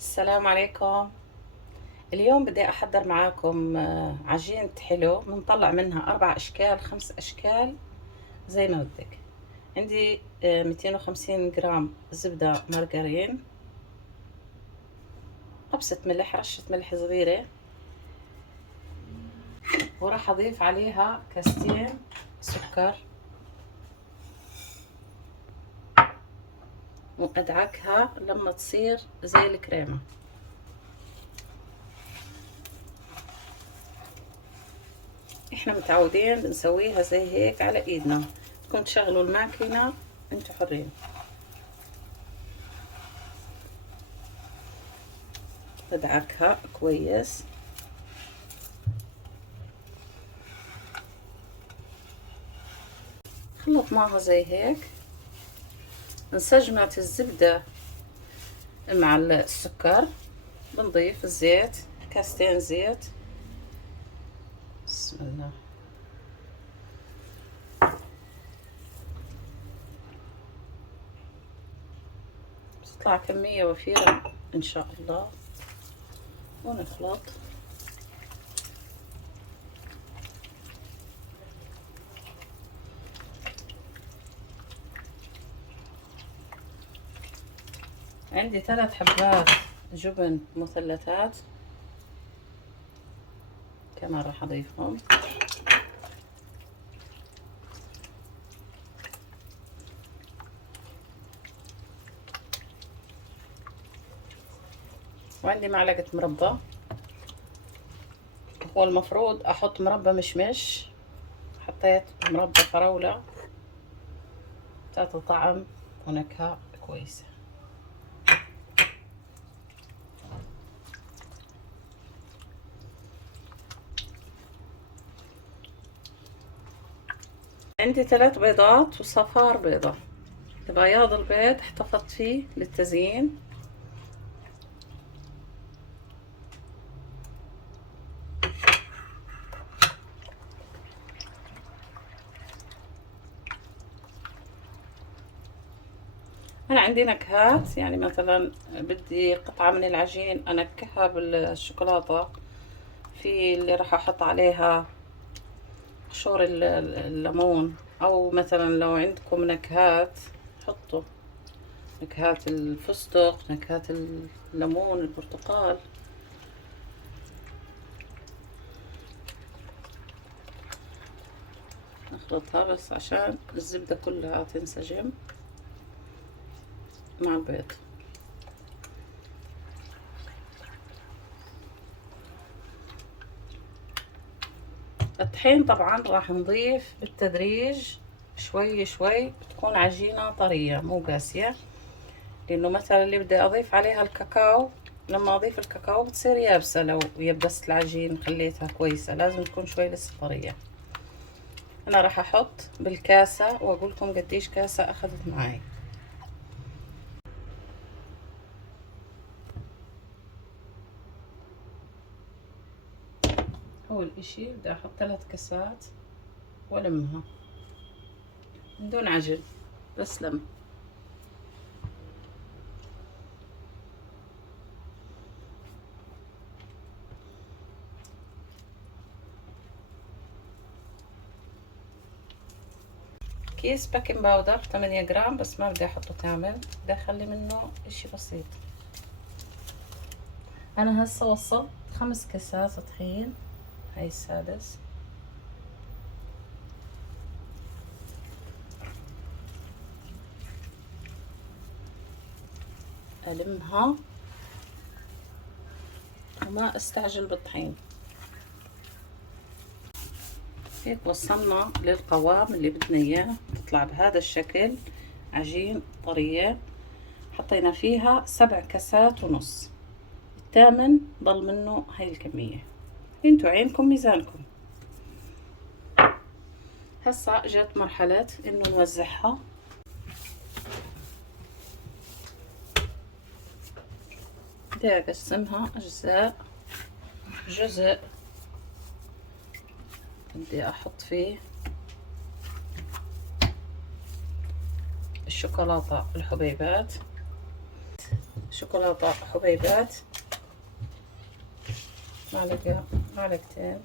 السلام عليكم. اليوم بدي أحضر معاكم عجينة حلو بنطلع منها 4 أشكال 5 أشكال زي ما بدك. عندي 250 جرام زبدة مارجرين، قبسة ملح، رشة ملح صغيرة، وراح أضيف عليها كاستين سكر وأدعكها لما تصير زي الكريمة. احنا متعودين بنسويها زي هيك على ايدنا، بدكم تشغلوا الماكينة انتوا حرين. بدعكها كويس. خلط معها زي هيك. انسجمت الزبدة مع السكر، بنضيف الزيت، كاستين زيت. بسم الله. بتطلع كمية وفيرة ان شاء الله. ونخلط. عندي 3 حبات جبن مثلثات كمان راح اضيفهم. وعندي معلقة مربى. هو المفروض احط مربى مشمش، حطيت مربى فراولة، تعطي طعم ونكهة كويسة. عندي 3 بيضات وصفار بيضة. بياض البيض احتفظت فيه للتزيين. أنا عندي نكهات، يعني مثلا بدي قطعة من العجين أنكهها بالشوكولاتة، في اللي راح أحط عليها قشور الليمون، أو مثلا لو عندكم نكهات حطوا نكهات الفستق، نكهات الليمون، البرتقال. نخلطها بس عشان الزبدة كلها تنسجم مع البيض. الطحين طبعا راح نضيف بالتدريج شوي شوي، بتكون عجينة طرية مو قاسية، لانه مثلا اللي بدي اضيف عليها الكاكاو، لما اضيف الكاكاو بتصير يابسة. لو يبست العجين خليتها كويسة لازم تكون شوي لسه طرية. انا راح احط بالكاسة واقول لكم قديش كاسة اخذت معي. اول اشي بدي احط 3 كاسات والمها من دون عجن، بس لم. كيس باكنج باودر 8 جرام، بس ما بدي احطه كامل، بدي اخلي منه اشي بسيط. انا هسه وصلت 5 كاسات طحين، هاي السادس. ألمها وما استعجل بالطحين. هيك وصلنا للقوام اللي بدنا اياه، تطلع بهذا الشكل عجين طرية. حطينا فيها 7 كاسات ونص، الثامن ضل منه هاي الكمية. انتو عينكم ميزانكم. هسا جت مرحلة انه نوزعها. بدي اقسمها اجزاء. جزء بدي احط فيه الشوكولاتة الحبيبات، شوكولاتة حبيبات، معلقتين.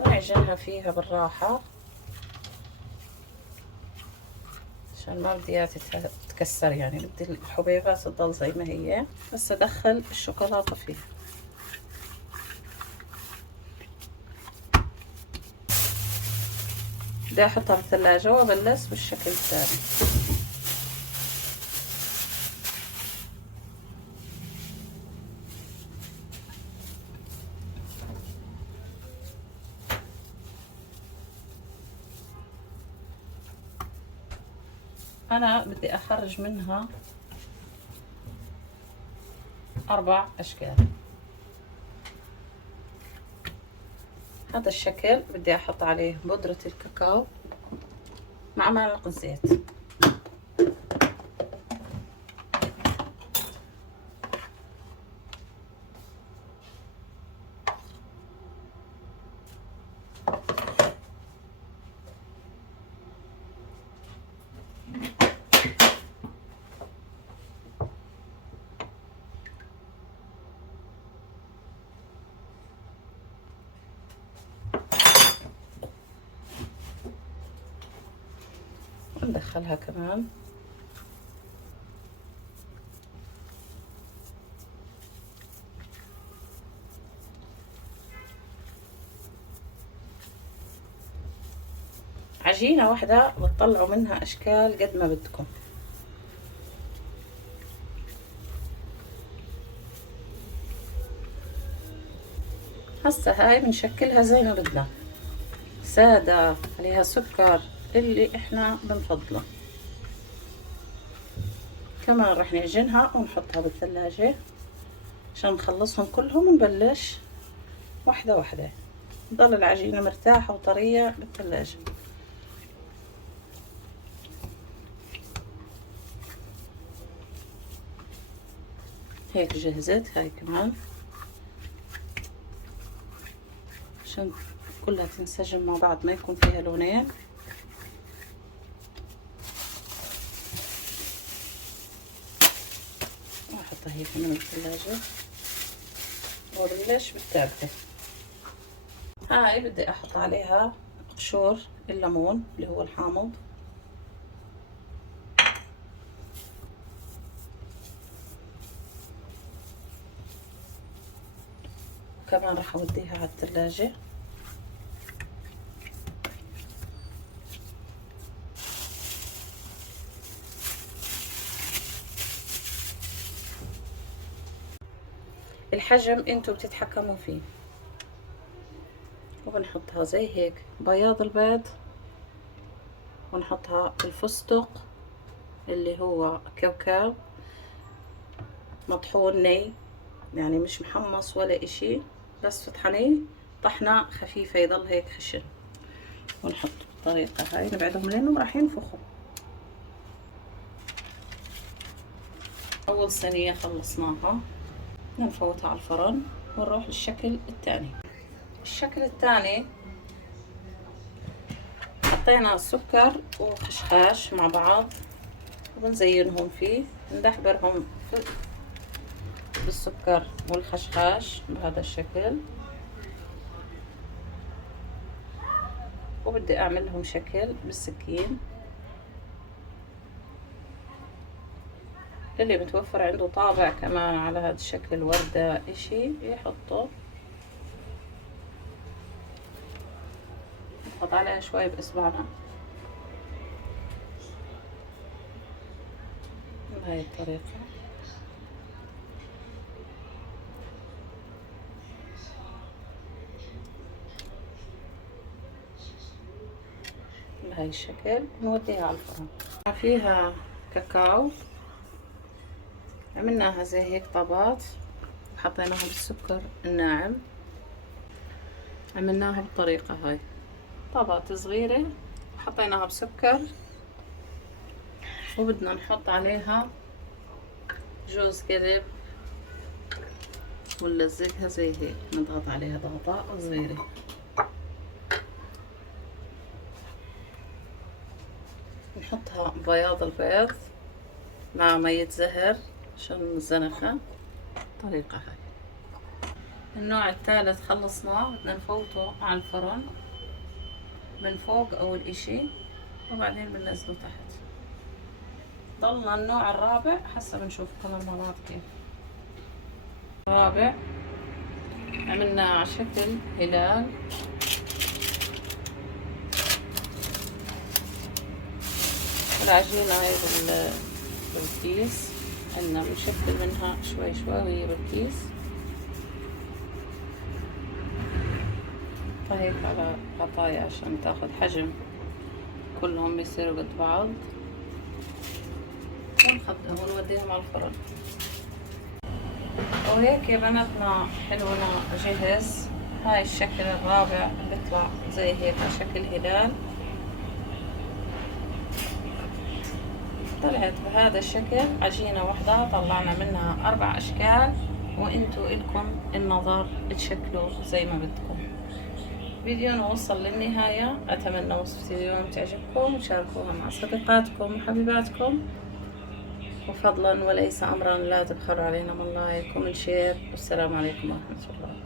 ونعجنها فيها بالراحة عشان ما بدي اياها تتكسر، يعني بدي الحبيبات تضل زي ما هي. بس ادخل الشوكولاتة فيها. بدي احطها بالثلاجة وابلش بالشكل الثاني. انا بدي اخرج منها 4 اشكال. هذا الشكل بدي احط عليه بودرة الكاكاو مع معلقة زيت. ندخلها كمان. عجينة واحدة بتطلعوا منها اشكال قد ما بدكم. هسه هاي بنشكلها زي ما بدنا، سادة عليها سكر، اللي احنا بنفضله. كمان رح نعجنها ونحطها بالثلاجة عشان نخلصهم كلهم ونبلش واحدة واحدة. تضل العجينة مرتاحة وطرية بالثلاجة. هيك جهزت هاي كمان عشان كلها تنسجم مع بعض، ما يكون فيها لونين. واحطها هي كمان بالثلاجة وبلش بالثالثة. هاي بدي احط عليها قشور الليمون اللي هو الحامض. كمان راح اوديها على الثلاجة. الحجم انتو بتتحكموا فيه. وبنحطها زي هيك بياض البيض، ونحطها بالفستق اللي هو كاوكاو مطحون ني، يعني مش محمص ولا اشي، بس تطحنيه طحنة خفيفة يضل هيك خشن. ونحط بالطريقة هاي، نبعدهم لانهم راح ينفخوا. اول صينية خلصناها، نفوتها على الفرن ونروح للشكل الثاني. الشكل الثاني حطينا سكر وخشخاش مع بعض وبنزينهم فيه، ندحبرهم بالسكر والخشخاش بهذا الشكل. وبدي اعمل لهم شكل بالسكين. اللي متوفر عنده طابع كمان على هذا الشكل الوردة اشي يحطه. نحط عليها شوي باصبعنا بهاي الطريقة. بهاي الشكل نوديها على الفرن. فيها كاكاو، عملناها زي هيك طابات وحطيناها بالسكر الناعم. عملناها بالطريقة هاي، طابات صغيرة وحطيناها بسكر. وبدنا نحط عليها جوز قلب ونلزقها زي هيك، نضغط عليها ضغطة صغيرة. نحطها بياض البيض مع مية زهر عشان الزنخة. الطريقة هاي. النوع الثالث خلصناه، بدنا نفوته على الفرن من فوق اول اشي وبعدين بننزله تحت. ضلنا النوع الرابع هسه بنشوف كمان مع بعض كيف. الرابع عملنا على شكل هلال، العجينة هاي بالكيس عنا بنشكل منها شوي شوي وهي بالكيس. طيب على قطايا عشان تاخد حجم كلهم يصيروا قد بعض، ونوديهم على الفرن. وهيك يا بناتنا حلونا جهز. هاي الشكل الرابع بيطلع زي هيك على شكل هلال. طلعت بهذا الشكل عجينة واحدة، طلعنا منها 4 أشكال، وانتو إلكم النظر تشكلوا زي ما بدكم. فيديونا وصل للنهاية، أتمنى وصفة اليوم تعجبكم وتشاركوها مع صديقاتكم وحبيباتكم، وفضلا وليس أمرا لا تبخلوا علينا من لايك ومن شير. والسلام عليكم ورحمة الله.